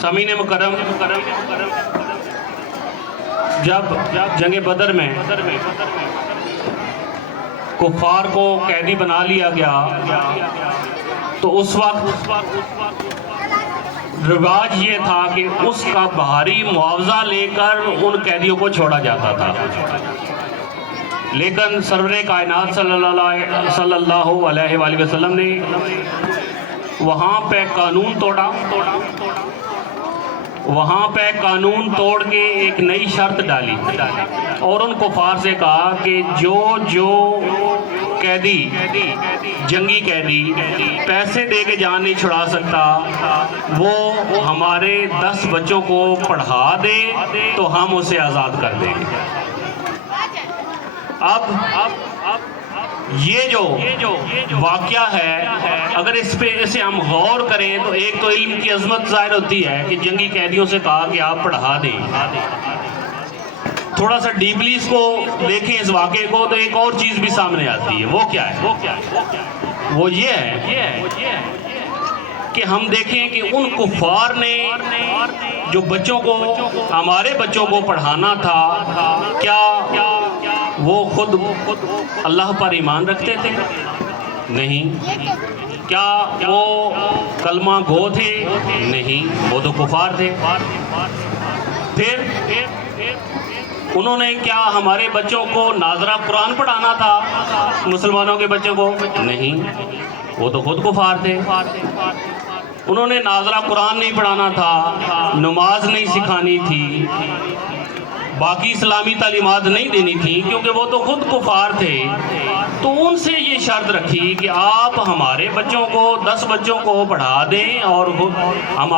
سامعین مکرم، جب جنگ بدر میں کفار کو قیدی بنا لیا گیا تو اس وقت رواج یہ تھا کہ اس کا بھاری معاوضہ لے کر ان قیدیوں کو چھوڑا جاتا تھا، لیکن سرور کائنات صلی اللہ علیہ وآلہ وسلم نے وہاں پہ قانون توڑ کے ایک نئی شرط ڈالی اور ان کفار سے کہا کہ جو قیدی، جنگی قیدی پیسے دے کے جان نہیں چھڑا سکتا، وہ ہمارے 10 بچوں کو پڑھا دے تو ہم اسے آزاد کر دیں گے۔ اب یہ جو واقعہ ہے، اگر اسے ہم غور کریں تو ایک تو علم کی عظمت ظاہر ہوتی ہے کہ جنگی قیدیوں سے کہا کہ آپ پڑھا دیں۔ تھوڑا سا ڈیپلی اس کو دیکھیں اس واقعے کو تو ایک اور چیز بھی سامنے آتی ہے۔ وہ کیا ہے؟ وہ یہ ہے کہ ہم دیکھیں کہ ان کفار نے جو ہمارے بچوں کو پڑھانا تھا، کیا وہ خود اللہ پر ایمان رکھتے تھے؟ نہیں۔ کیا وہ کلمہ گو تھے؟ نہیں، وہ تو کفار تھے۔ پھر انہوں نے کیا ہمارے بچوں کو ناظرہ قرآن پڑھانا تھا، مسلمانوں کے بچوں کو؟ نہیں، وہ تو خود کفار تھے۔ انہوں نے ناظرہ قرآن نہیں پڑھانا تھا، نماز نہیں سکھانی تھی، باقی اسلامی تعلیمات نہیں دینی تھی، کیونکہ وہ تو خود کفار تھے۔ تو ان سے یہ شرط رکھی کہ آپ ہمارے بچوں کو 10 بچوں کو پڑھا دیں اور ہم